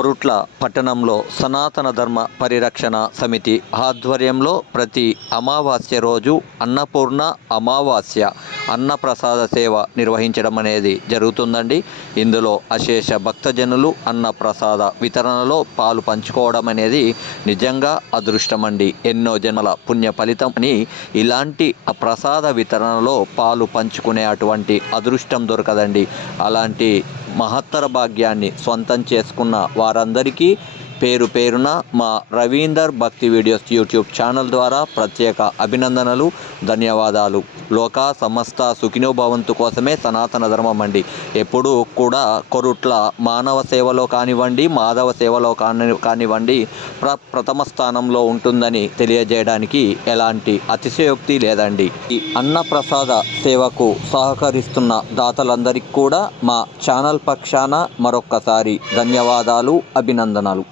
కొరుట్ల పట్టణంలో సనాతన ధర్మ పరిరక్షణ సమితి ఆధ్వర్యంలో ప్రతి అమావాస్య రోజు అన్నపూర్ణ అమావాస్య అన్నప్రసాద సేవ నిర్వహించడం అనేది జరుగుతుందండి. ఇందులో అశేష భక్తజనులు అన్నప్రసాద వితరణలో పాలు పంచుకోవడం అనేది నిజంగా అదృష్టమండి. ఎన్నో జన్మల పుణ్య ఫలితం అని ఇలాంటి ప్రసాద వితరణలో పాలు పంచుకునే అటువంటి అదృష్టం దొరకదండి. అలాంటి మహత్తర భాగ్యాన్ని సొంతం చేసుకున్న వారందరికీ పేరు పేరున మా రవీందర్ భక్తి వీడియోస్ యూట్యూబ్ ఛానల్ ద్వారా ప్రత్యేక అభినందనలు ధన్యవాదాలు. లోక సమస్త సుఖినో భవంతు కోసమే సనాతన ధర్మం అండి. ఎప్పుడూ కూడా కొరుట్ల మానవ సేవలో కానివ్వండి మాధవ సేవలో కాని కానివ్వండి ప్ర ప్రథమ స్థానంలో ఉంటుందని తెలియజేయడానికి ఎలాంటి అతిశయోక్తి లేదండి. ఈ అన్నప్రసాద సేవకు సహకరిస్తున్న దాతలందరికీ కూడా మా ఛానల్ పక్షాన మరొక్కసారి ధన్యవాదాలు అభినందనలు.